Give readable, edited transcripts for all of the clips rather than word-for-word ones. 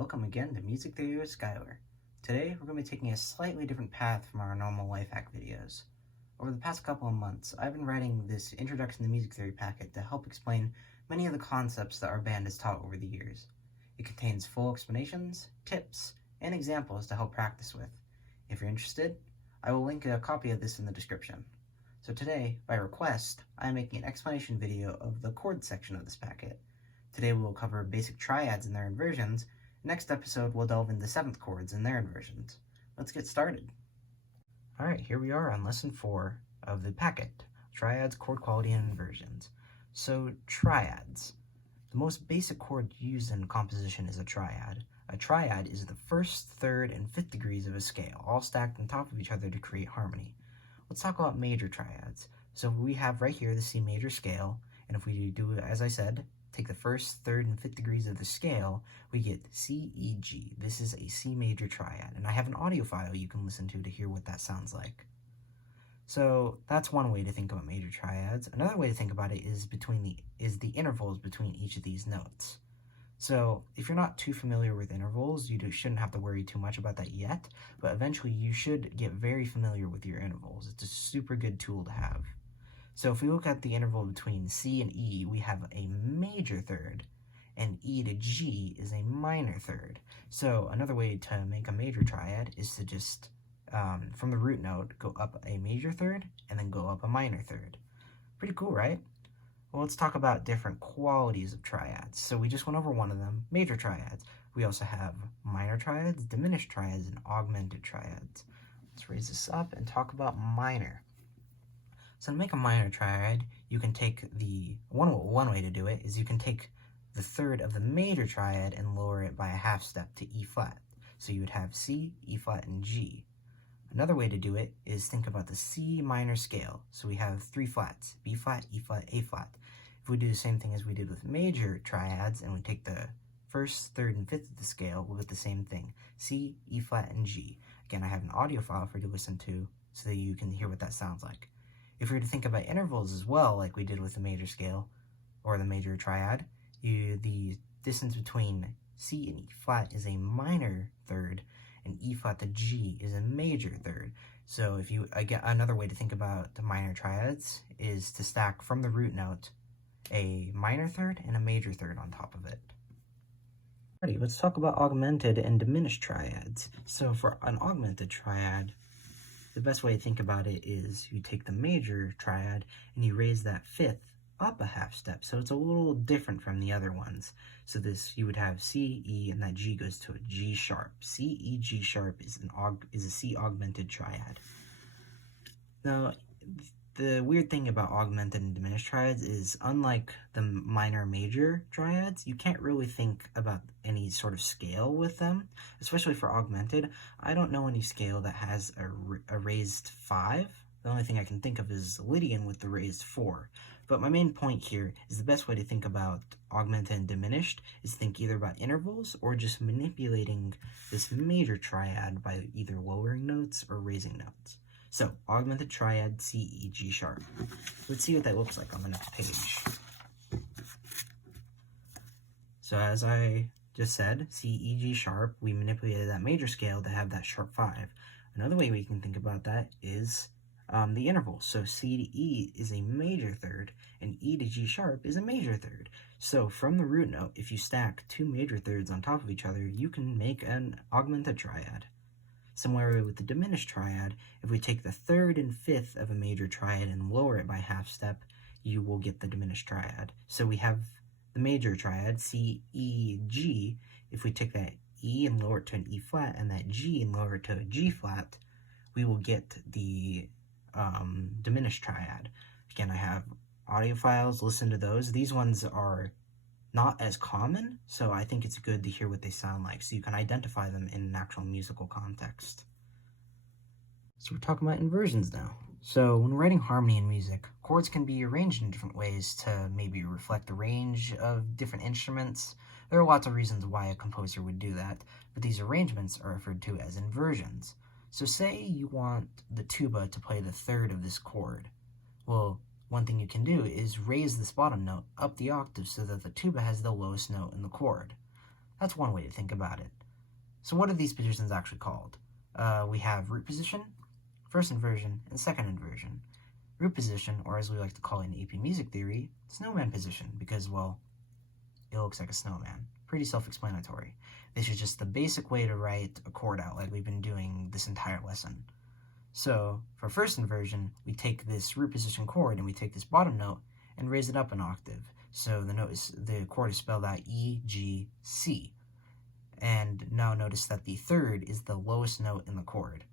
Welcome again to Music Theory with Skylar. Today we're going to be taking a slightly different path from our normal life hack videos. Over the past couple of months, I've been writing this Introduction to Music Theory packet to help explain many of the concepts that our band has taught over the years. It contains full explanations, tips, and examples to help practice with. If you're interested, I will link a copy of this in the description. So today, by request, I am making an explanation video of the chord section of this packet. Today we will cover basic triads and their inversions. Next episode we'll delve into seventh chords and their inversions. Let's get started. Alright, here we are on lesson 4 of the packet, triads, chord quality, and inversions. So, triads. The most basic chord used in composition is a triad. A triad is the first, third, and fifth degrees of a scale, all stacked on top of each other to create harmony. Let's talk about major triads. So we have right here the C major scale, and if we do, as I said, take the first, third, and fifth degrees of the scale, we get C, E, G. This is a C major triad, and I have an audio file you can listen to hear what that sounds like. So that's one way to think about major triads. Another way to think about it is the intervals between each of these notes. So if you're not too familiar with intervals, you shouldn't have to worry too much about that yet, but eventually you should get very familiar with your intervals. It's a super good tool to have. So if we look at the interval between C and E, we have a major third, and E to G is a minor third. So another way to make a major triad is to just, from the root note, go up a major third, and then go up a minor third. Pretty cool, right? Well, let's talk about different qualities of triads. So we just went over one of them, major triads. We also have minor triads, diminished triads, and augmented triads. Let's raise this up and talk about minor. So to make a minor triad, you can take one way to do it is you can take the third of the major triad and lower it by a half step to E flat. So you would have C, E flat, and G. Another way to do it is think about the C minor scale. So we have 3 flats, B flat, E flat, A flat. If we do the same thing as we did with major triads and we take the first, third, and fifth of the scale, we'll get the same thing, C, E flat, and G. Again, I have an audio file for you to listen to so that you can hear what that sounds like. If we were to think about intervals as well, like we did with the major scale or the major triad, the distance between C and E flat is a minor third, and E flat to G is a major third. So again, another way to think about the minor triads is to stack from the root note a minor third and a major third on top of it. Alrighty, let's talk about augmented and diminished triads. So for an augmented triad, the best way to think about it is you take the major triad and you raise that fifth up a half step, so it's a little different from the other ones. So you would have C, E, and that G goes to a G sharp. C, E, G sharp is a C augmented triad. Now, the weird thing about augmented and diminished triads is, unlike the minor major triads, you can't really think about any sort of scale with them, especially for augmented. I don't know any scale that has a raised 5. The only thing I can think of is Lydian with the raised 4. But my main point here is the best way to think about augmented and diminished is think either about intervals or just manipulating this major triad by either lowering notes or raising notes. So, augmented triad, C, E, G sharp. Let's see what that looks like on the next page. So as I just said, C, E, G sharp, we manipulated that major scale to have that sharp 5. Another way we can think about that is the interval. So C to E is a major third, and E to G sharp is a major third. So from the root note, if you stack 2 major thirds on top of each other, you can make an augmented triad. Similarly with the diminished triad, if we take the third and fifth of a major triad and lower it by half step, you will get the diminished triad. So we have the major triad, C, E, G. If we take that E and lower it to an E flat and that G and lower it to a G flat, we will get the diminished triad. Again, I have audio files, listen to those. These ones are not as common, so I think it's good to hear what they sound like so you can identify them in an actual musical context. So we're talking about inversions now. So when writing harmony in music, chords can be arranged in different ways to maybe reflect the range of different instruments. There are lots of reasons why a composer would do that, but these arrangements are referred to as inversions. So say you want the tuba to play the third of this chord. Well, one thing you can do is raise this bottom note up the octave so that the tuba has the lowest note in the chord. That's one way to think about it. So what are these positions actually called? We have root position, first inversion, and second inversion. Root position, or as we like to call it in AP music theory, snowman position, because, well, it looks like a snowman. Pretty self-explanatory. This is just the basic way to write a chord out like we've been doing this entire lesson. So, for first inversion, we take this root position chord and we take this bottom note and raise it up an octave. So the chord is spelled out E, G, C. And now notice that the third is the lowest note in the chord.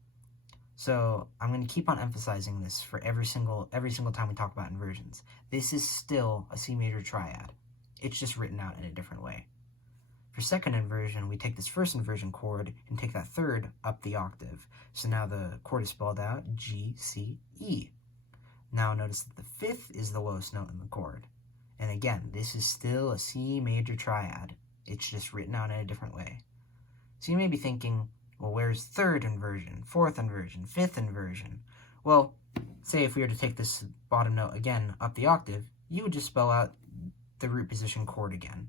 So I'm going to keep on emphasizing this for every single time we talk about inversions. This is still a C major triad. It's just written out in a different way. For second inversion, we take this first inversion chord and take that third up the octave. So now the chord is spelled out G, C, E. Now notice that the fifth is the lowest note in the chord. And again, this is still a C major triad. It's just written out in a different way. So you may be thinking, well, where's third inversion, fourth inversion, fifth inversion? Well, say if we were to take this bottom note again up the octave, you would just spell out the root position chord again.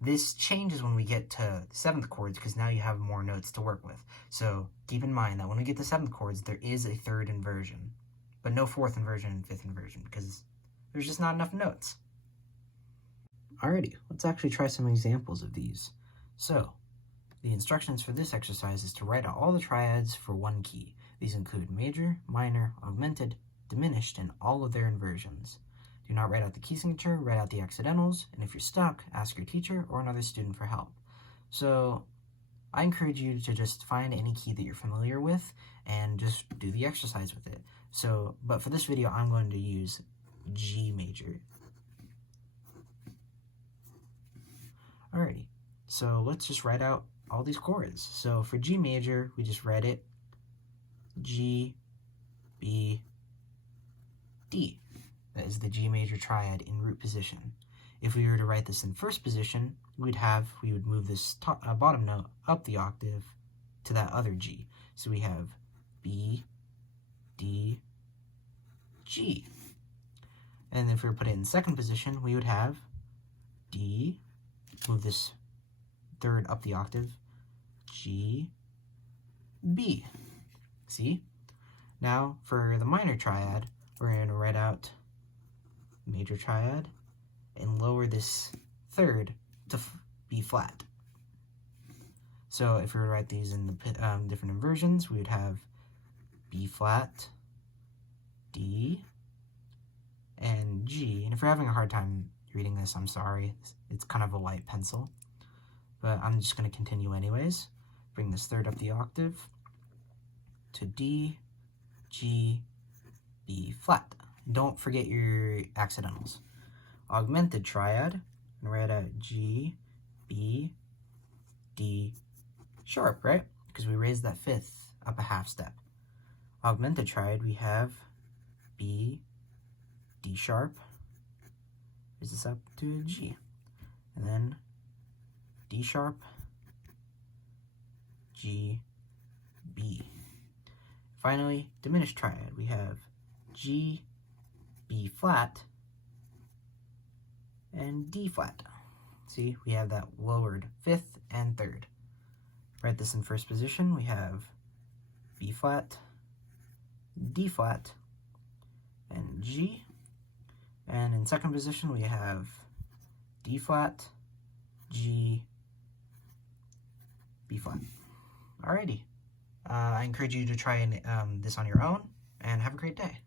This changes when we get to seventh chords because now you have more notes to work with. So keep in mind that when we get to seventh chords, there is a third inversion, but no fourth inversion and fifth inversion because there's just not enough notes. Alrighty, let's actually try some examples of these. So, the instructions for this exercise is to write out all the triads for one key. These include major, minor, augmented, diminished, and all of their inversions. Do not write out the key signature, write out the accidentals, and if you're stuck, ask your teacher or another student for help. So, I encourage you to just find any key that you're familiar with and just do the exercise with it. So, but for this video, I'm going to use G major. Alrighty, so let's just write out all these chords. So for G major, we just write it G, B, D. That is the G major triad in root position. If we were to write this in first position, we would move this bottom note up the octave to that other G. So we have B, D, G. And if we were to put it in second position, we would have D, move this third up the octave, G, B. See? Now, for the minor triad, we're going to write out major triad and lower this third to B flat. So if we were to write these in the different inversions, we would have B flat, D, and G. And if you're having a hard time reading this, I'm sorry. It's kind of a light pencil. But I'm just going to continue anyways. Bring this third up the octave to D, G, B flat. Don't forget your accidentals. Augmented triad, and write out G, B, D, sharp, right? Because we raised that fifth up a half step. Augmented triad, we have B, D sharp, raise this up to G, and then D sharp, G, B. Finally, diminished triad, we have G, B flat, and D flat. See, we have that lowered fifth and third. Write this in first position, we have B flat, D flat, and G. And in second position, we have D flat, G, B flat. Alrighty. I encourage you to try this on your own, and have a great day.